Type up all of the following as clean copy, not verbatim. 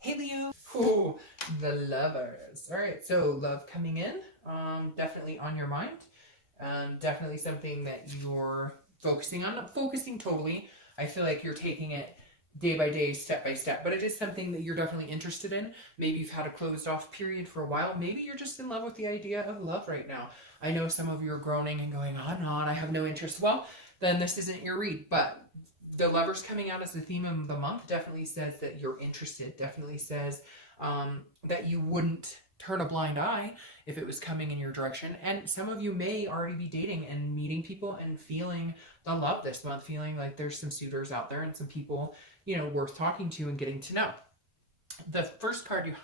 Hey Leo. Ooh, the lovers. All right, so love coming in. Definitely on your mind. Definitely something that you're focusing on. Not focusing totally. I feel like you're taking it day by day, step by step, but it is something that you're definitely interested in. Maybe you've had a closed off period for a while. Maybe you're just in love with the idea of love right now. I know some of you are groaning and going, I'm not, I have no interest. Well, then this isn't your read, but the lovers coming out as the theme of the month definitely says that you're interested, definitely says that you wouldn't turn a blind eye if it was coming in your direction. And some of you may already be dating and meeting people and feeling the love this month, feeling like there's some suitors out there and some people, worth talking to and getting to know. The first card you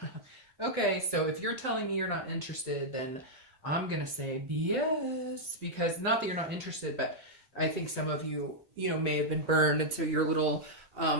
okay, so if you're telling me you're not interested, then I'm gonna say yes, because not that you're not interested, but I think some of you, may have been burned, and so you're a little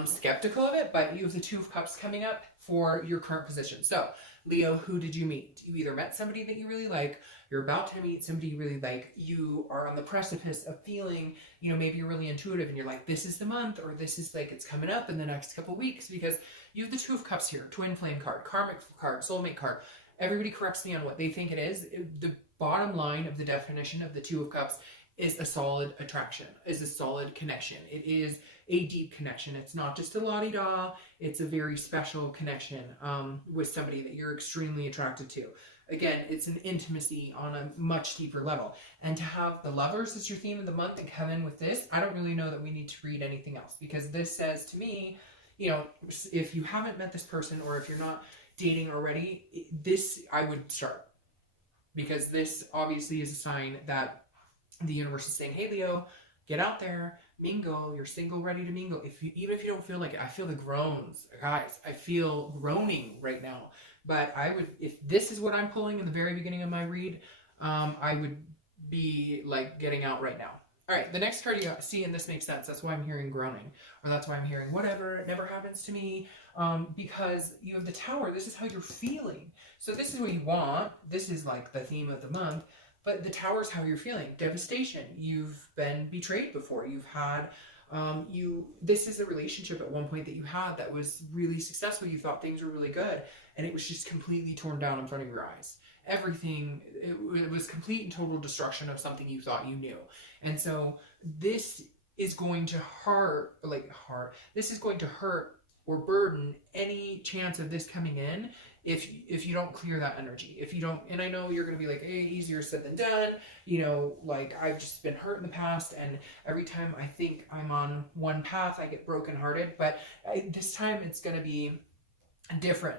skeptical of it. But you have the Two of Cups coming up for your current position. So, Leo, who did you meet? You either met somebody that you really like, you're about to meet somebody you really like, you are on the precipice of feeling, maybe you're really intuitive and you're like, this is the month, or this is like it's coming up in the next couple weeks, because you have the Two of Cups here, twin flame card, karmic card, soulmate card. Everybody corrects me on what they think it is. The bottom line of the definition of the Two of Cups is a solid attraction, is a solid connection. It is a deep connection. It's not just a la-di-da, it's a very special connection with somebody that you're extremely attracted to. Again, it's an intimacy on a much deeper level. And to have the lovers as your theme of the month and come in with this, I don't really know that we need to read anything else, because this says to me, if you haven't met this person, or if you're not dating already, this I would start, because this obviously is a sign that the universe is saying, hey Leo, get out there, mingle, you're single, ready to mingle. Even if you don't feel like it, I feel the groans, guys, I feel groaning right now. But I would, if this is what I'm pulling in the very beginning of my read, I would be like getting out right now. All right, the next card you see, and this makes sense, that's why I'm hearing groaning, or that's why I'm hearing whatever, it never happens to me, because you have the Tower. This is how you're feeling. So this is what you want. This is like the theme of the month. But the Tower is how you're feeling. Devastation. You've been betrayed before. You've had, this is a relationship at one point that you had that was really successful. You thought things were really good, and it was just completely torn down in front of your eyes. Everything, it was complete and total destruction of something you thought you knew. And so this is going to this is going to hurt or burden any chance of this coming in if you don't clear that energy. If you don't, and I know you're going to be like, hey, easier said than done, like I've just been hurt in the past, and every time I think I'm on one path I get brokenhearted. But this time it's going to be different,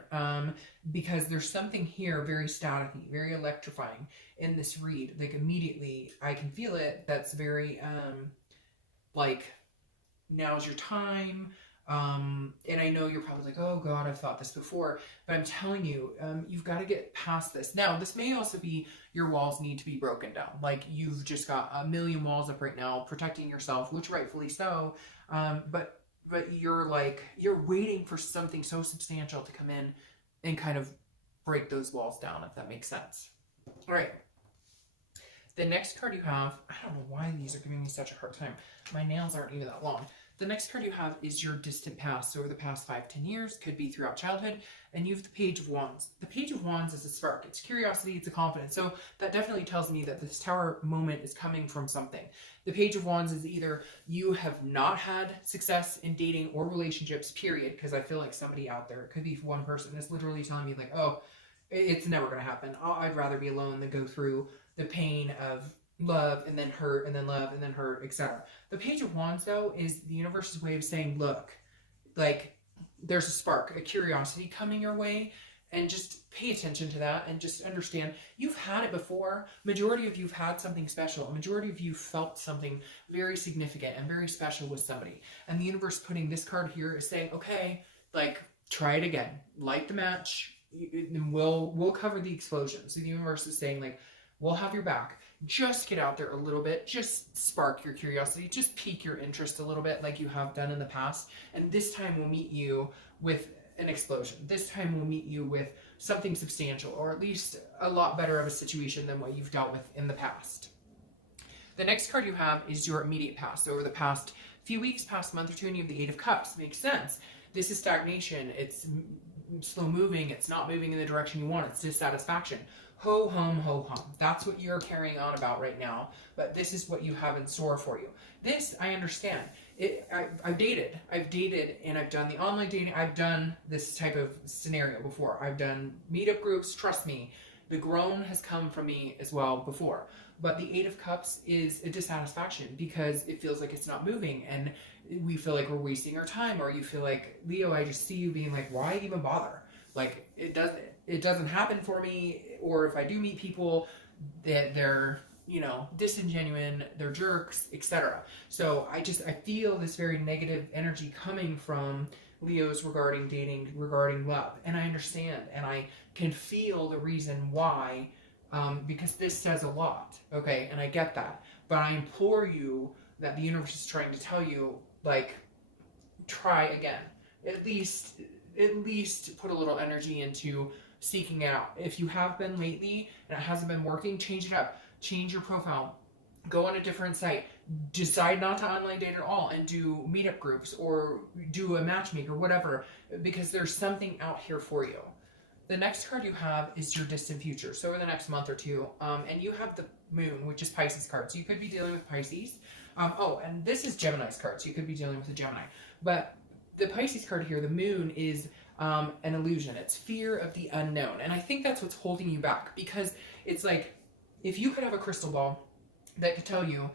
because there's something here very staticky, very electrifying in this read. Like immediately I can feel it. That's very like, now's your time. And I know you're probably like, oh God, I've thought this before, but I'm telling you, you've got to get past this. Now, this may also be your walls need to be broken down. Like you've just got a million walls up right now protecting yourself, which rightfully so. But you're waiting for something so substantial to come in and kind of break those walls down, if that makes sense. All right. The next card you have, I don't know why these are giving me such a hard time. My nails aren't even that long. The next card you have is your distant past. So over the past 5-10 years, could be throughout childhood, and you have the Page of Wands. The Page of Wands is a spark. It's curiosity, it's a confidence. So that definitely tells me that this Tower moment is coming from something. The Page of Wands is either you have not had success in dating or relationships, period, because I feel like somebody out there, it could be one person, is literally telling me like, oh, it's never going to happen. I'd rather be alone than go through the pain of love and then hurt and then love and then hurt, etc. The Page of Wands, though, is the universe's way of saying, look, like there's a spark, a curiosity coming your way, and just pay attention to that and just understand you've had it before. Majority of you've had something special. A majority of you felt something very significant and very special with somebody. And the universe putting this card here is saying, okay, like try it again. Light the match, and we'll cover the explosion. So the universe is saying like, we'll have your back. Just get out there a little bit. Just spark your curiosity. Just pique your interest a little bit like you have done in the past. And this time we'll meet you with an explosion. This time we'll meet you with something substantial, or at least a lot better of a situation than what you've dealt with in the past. The next card you have is your immediate past. So over the past few weeks, past month or two, and you have the Eight of Cups. Makes sense. This is stagnation. It's slow moving. It's not moving in the direction you want. It's dissatisfaction. Ho hum, ho hum. That's what you're carrying on about right now. But this is what you have in store for you. This, I understand. I've dated, and I've done the online dating. I've done this type of scenario before. I've done meetup groups. Trust me, the groan has come from me as well before. But the Eight of Cups is a dissatisfaction because it feels like it's not moving, and we feel like we're wasting our time. Or you feel like, Leo, I just see you being like, why even bother? Like, it doesn't happen for me. Or if I do meet people, that they're, you know, disingenuine, they're jerks, etc. So I feel this very negative energy coming from Leos regarding dating, regarding love. And I understand, and I can feel the reason why, because this says a lot, okay? And I get that. But I implore you that the universe is trying to tell you, like, try again. At least put a little energy into seeking out. If you have been lately and it hasn't been working, change it up. Change your profile. Go on a different site. Decide not to online date at all and do meetup groups or do a matchmaker, whatever, because there's something out here for you. The next card you have is your distant future. So over the next month or two, and you have the Moon, which is Pisces card. So you could be dealing with Pisces. Oh, and this is Gemini's card. So you could be dealing with a Gemini. But the Pisces card here, the Moon, is an illusion. It's fear of the unknown. And I think that's what's holding you back, because it's like, if you could have a crystal ball that could tell you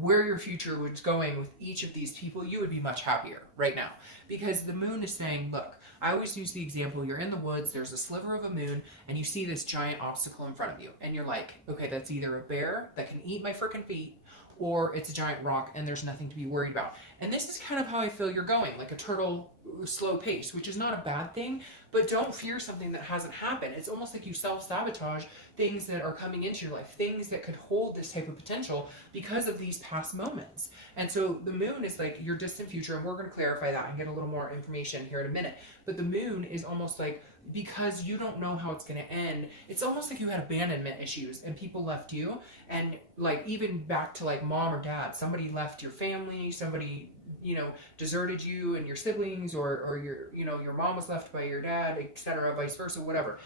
where your future was going with each of these people, you would be much happier right now. Because the Moon is saying, look, I always use the example, you're in the woods, there's a sliver of a moon, and you see this giant obstacle in front of you. And you're like, okay, that's either a bear that can eat my frickin' feet, or it's a giant rock and there's nothing to be worried about. And this is kind of how I feel you're going, like a turtle, slow pace, which is not a bad thing, but don't fear something that hasn't happened. It's almost like you self-sabotage things that are coming into your life, things that could hold this type of potential because of these past moments. And so the Moon is like your distant future, and we're going to clarify that and get a little more information here in a minute. But the Moon is almost like, because you don't know how it's going to end, it's almost like you had abandonment issues and people left you. And like, even back to like mom or dad, somebody left your family, somebody, you know, deserted you and your siblings, or your, you know, your mom was left by your dad, etc., vice versa, whatever.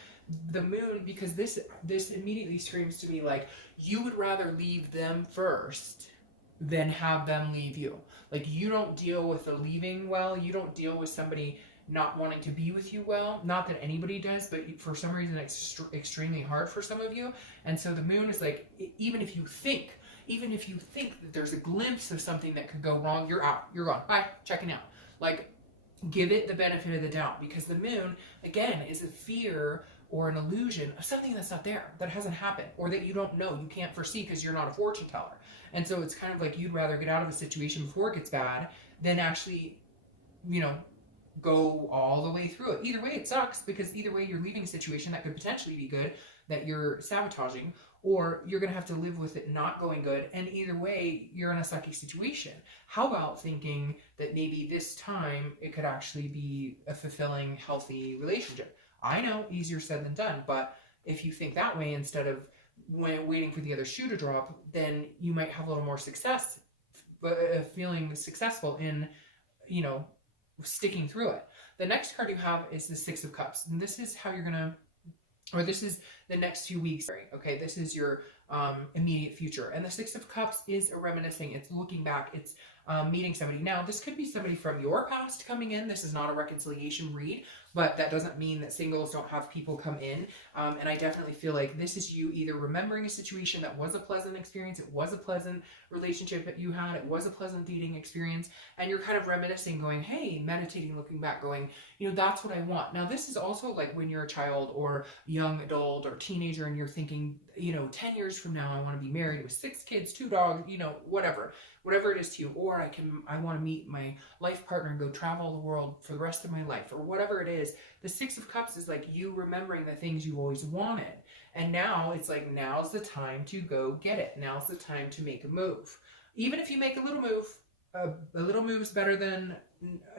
The Moon, because this immediately screams to me like, you would rather leave them first than have them leave you. Like, you don't deal with the leaving well, you don't deal with somebody not wanting to be with you well. Not that anybody does, but for some reason it's extremely hard for some of you. And so the Moon is like, even if you think that there's a glimpse of something that could go wrong, you're out, you're gone, bye, checking out. Like, give it the benefit of the doubt, because the Moon, again, is a fear or an illusion of something that's not there, that hasn't happened, or that you don't know, you can't foresee because you're not a fortune teller. And so it's kind of like you'd rather get out of a situation before it gets bad than actually, you know, go all the way through it. Either way, it sucks, because either way you're leaving a situation that could potentially be good that you're sabotaging, or you're going to have to live with it not going good, and either way you're in a sucky situation. How about thinking that maybe this time it could actually be a fulfilling, healthy relationship? I know, easier said than done, but if you think that way instead of waiting for the other shoe to drop, then you might have a little more success, feeling successful in, you know, sticking through it. The next card you have is the Six of Cups, and this is how you're gonna, or this is the next few weeks. Okay, this is your immediate future, and the Six of Cups is a reminiscing. It's looking back. It's meeting somebody. Now, this could be somebody from your past coming in. This is not a reconciliation read, but that doesn't mean that singles don't have people come in. And I definitely feel like this is you either remembering a situation that was a pleasant experience, it was a pleasant relationship that you had, it was a pleasant dating experience, and you're kind of reminiscing, going, hey, meditating, looking back, going, you know, that's what I want. Now, this is also like when you're a child or young adult or teenager and you're thinking, you know, 10 years from now, I want to be married with 6 kids, 2 dogs, you know, whatever it is to you. Or I want to meet my life partner and go travel the world for the rest of my life, or whatever it is. The Six of Cups is like you remembering the things you always wanted. And now it's like, now's the time to go get it. Now's the time to make a move. Even if you make a little move, a little move is better than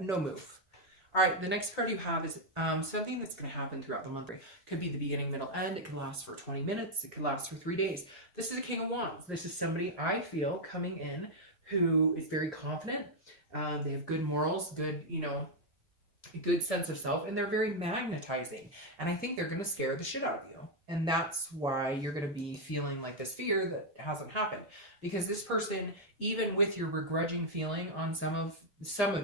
no move. All right, the next card you have is something that's going to happen throughout the month. It could be the beginning, middle, end. It could last for 20 minutes. It could last for 3 days. This is a King of Wands. This is somebody I feel coming in who is very confident. They have good morals, good, you know, good sense of self, and they're very magnetizing, and I think they're going to scare the shit out of you, and that's why you're going to be feeling like this fear that hasn't happened, because this person, even with your begrudging feeling on some of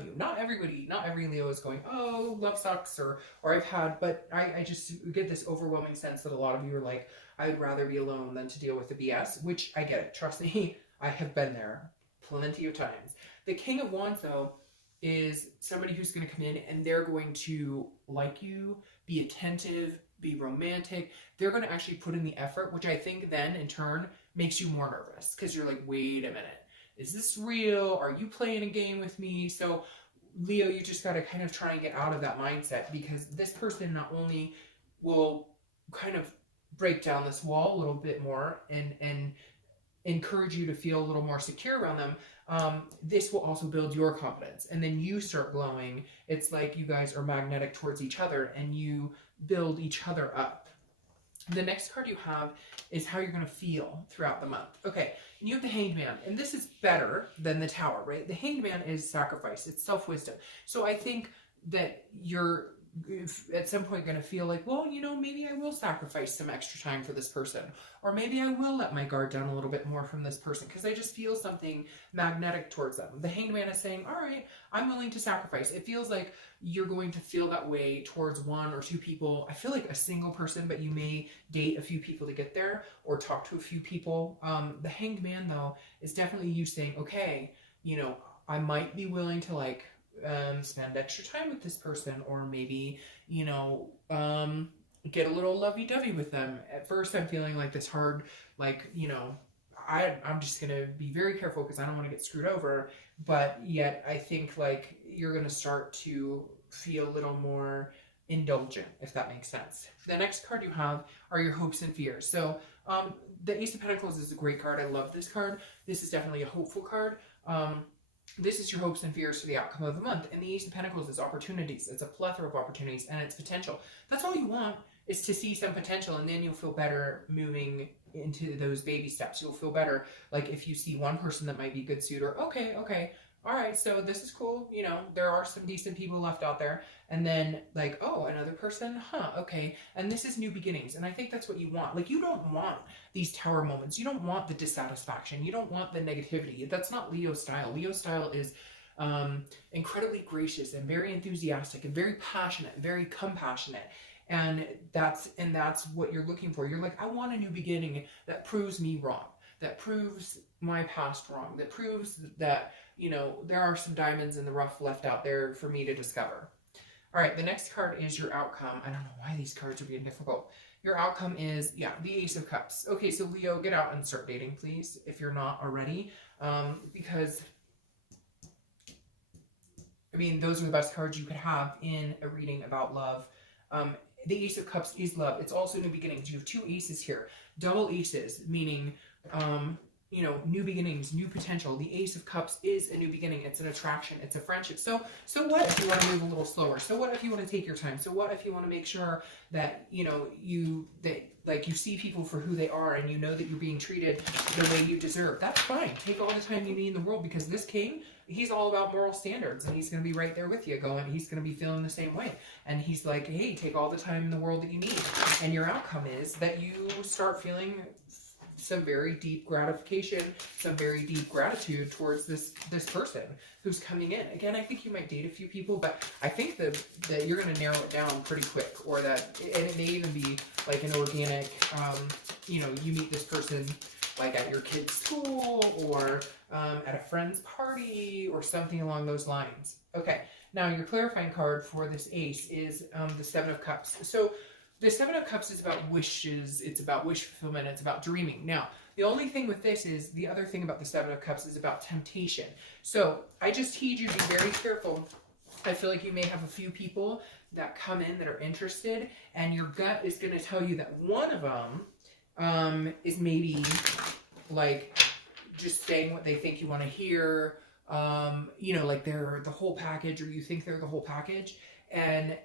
you, not everybody, not every Leo is going, oh, love sucks, or I've had, but I just get this overwhelming sense that a lot of you are like, I would rather be alone than to deal with the BS, which I get it, trust me, I have been there plenty of times. The King of Wands, though, is somebody who's going to come in and they're going to like you, be attentive, be romantic. They're going to actually put in the effort, which I think then in turn makes you more nervous, because you're like, wait a minute, is this real? Are you playing a game with me? So Leo, you just got to kind of try and get out of that mindset, because this person not only will kind of break down this wall a little bit more and encourage you to feel a little more secure around them, this will also build your confidence, and then you start glowing. It's like you guys are magnetic towards each other and you build each other up. The next card you have is how you're going to feel throughout the month. Okay, and you have the Hanged Man, and this is better than the Tower, right? The Hanged Man is sacrifice, it's self-wisdom. So I think that you're at some point going to feel like, well, you know, maybe I will sacrifice some extra time for this person, or maybe I will let my guard down a little bit more from this person, because I just feel something magnetic towards them. The Hanged Man is saying, all right, I'm willing to sacrifice. It feels like you're going to feel that way towards one or two people. I feel like a single person, but you may date a few people to get there, or talk to a few people. The Hanged Man, though, is definitely you saying, okay, you know, I might be willing to, like, spend extra time with this person, or maybe, you know, get a little lovey-dovey with them. At first I'm feeling like this hard, like, you know, I'm just gonna be very careful because I don't want to get screwed over, but yet I think like you're gonna start to feel a little more indulgent, if that makes sense. The next card you have are your hopes and fears. So the Ace of Pentacles is a great card. I love this card. This is definitely a hopeful card. This is your hopes and fears for the outcome of the month. And the Ace of Pentacles is opportunities. It's a plethora of opportunities, and it's potential. That's all you want, is to see some potential, and then you'll feel better moving into those baby steps. You'll feel better, like if you see one person that might be a good suitor, okay, all right, so this is cool, you know, there are some decent people left out there, and then like, oh, another person, huh, okay, and this is new beginnings, and I think that's what you want. Like, you don't want these tower moments, you don't want the dissatisfaction, you don't want the negativity. That's not Leo style. Leo style is incredibly gracious and very enthusiastic and very passionate, very compassionate. And that's what you're looking for. You're like, I want a new beginning that proves me wrong, that proves my past wrong, that proves that, you know, there are some diamonds in the rough left out there for me to discover. All right, the next card is your outcome. I don't know why these cards are being difficult. Your outcome is, yeah, the Ace of Cups. Okay, so Leo, get out and start dating, please, if you're not already, because, I mean, those are the best cards you could have in a reading about love. The Ace of Cups is love. It's also new beginnings. You have two aces here. Double aces, meaning, you know, new beginnings, new potential. The Ace of Cups is a new beginning. It's an attraction. It's a friendship. So what if you want to move a little slower? So what if you want to take your time? So what if you want to make sure that, you know, you see people for who they are, and you know that you're being treated the way you deserve? That's fine. Take all the time you need in the world, because this king, he's all about moral standards, and he's going to be right there with you going, he's going to be feeling the same way. And he's like, hey, take all the time in the world that you need. And your outcome is that you start feeling some very deep gratification, some very deep gratitude towards this person who's coming in. Again, I think you might date a few people, but I think that you're going to narrow it down pretty quick, or that, and it may even be like an organic, you know, you meet this person like at your kid's school, or at a friend's party, or something along those lines. Okay, now your clarifying card for this ace is the Seven of Cups. So the Seven of Cups is about wishes, it's about wish fulfillment, it's about dreaming. Now, the only thing with this is, the other thing about the Seven of Cups is about temptation. So I just heed you to be very careful. I feel like you may have a few people that come in that are interested, and your gut is going to tell you that one of them is maybe like just saying what they think you want to hear, you know, like they're the whole package, or you think they're the whole package. And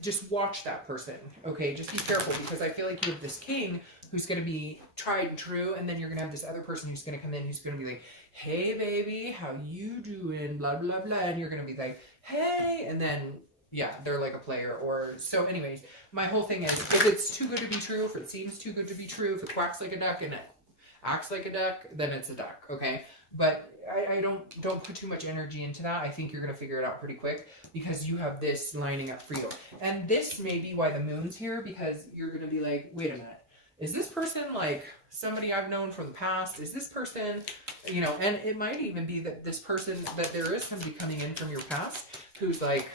just watch that person, okay? Just be careful, because I feel like you have this king who's going to be tried and true, and then you're going to have this other person who's going to come in who's going to be like, hey, baby, how you doing, blah, blah, blah, and you're going to be like, hey, and then, yeah, they're like a player. Or so anyways, my whole thing is, if it's too good to be true, if it seems too good to be true, if it quacks like a duck and it acts like a duck, then it's a duck, okay? But I don't put too much energy into that. I think you're going to figure it out pretty quick because you have this lining up for you. And this may be why the moon's here, because you're going to be like, wait a minute, is this person like somebody I've known from the past? Is this person, you know, and it might even be that this person, that there is somebody coming in from your past who's like,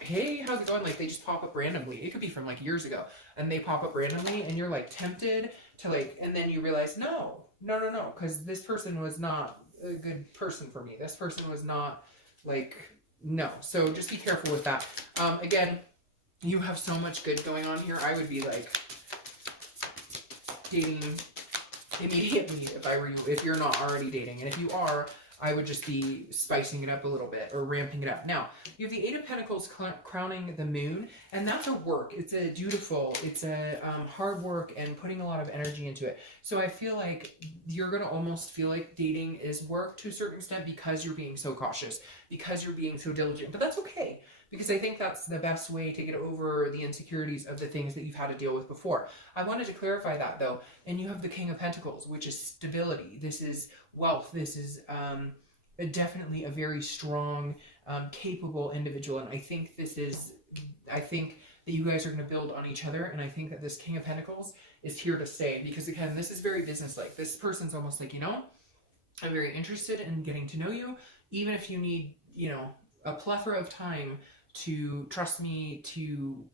hey, how's it going? Like, they just pop up randomly. It could be from like years ago, and they pop up randomly, and you're like tempted to like, and then you realize, no, because this person was not a good person for me. This person was not like, no. So just be careful with that. Again, you have so much good going on here. I would be like dating immediately if I were you, if you're not already dating. And if you are, I would just be spicing it up a little bit or ramping it up. Now, you have the Eight of Pentacles crowning the moon, and that's a work. It's a dutiful, it's a hard work and putting a lot of energy into it. So I feel like you're going to almost feel like dating is work to a certain extent because you're being so cautious, because you're being so diligent. But that's okay, because I think that's the best way to get over the insecurities of the things that you've had to deal with before. I wanted to clarify that though. And you have the King of Pentacles, which is stability. This is wealth. This is definitely a very strong, capable individual. And I think that you guys are going to build on each other. And I think that this King of Pentacles is here to stay, because again, this is very business-like. This person's almost like, you know, I'm very interested in getting to know you, even if you need, you know, a plethora of time to trust me, to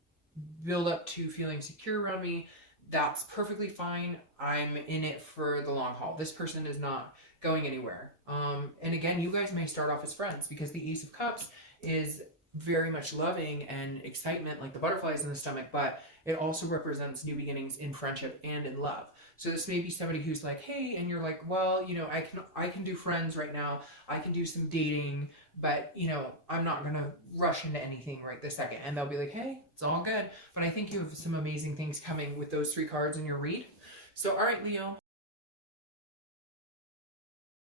build up to feeling secure around me. That's perfectly fine. I'm in it for the long haul. This person is not going anywhere. And again, you guys may start off as friends, because the Ace of Cups is very much loving and excitement, like the butterflies in the stomach, but it also represents new beginnings in friendship and in love. So this may be somebody who's like, hey, and you're like, well, you know, I can do friends right now. I can do some dating, but, you know, I'm not going to rush into anything right this second. And they'll be like, hey, it's all good. But I think you have some amazing things coming with those three cards in your read. So, all right, Leo,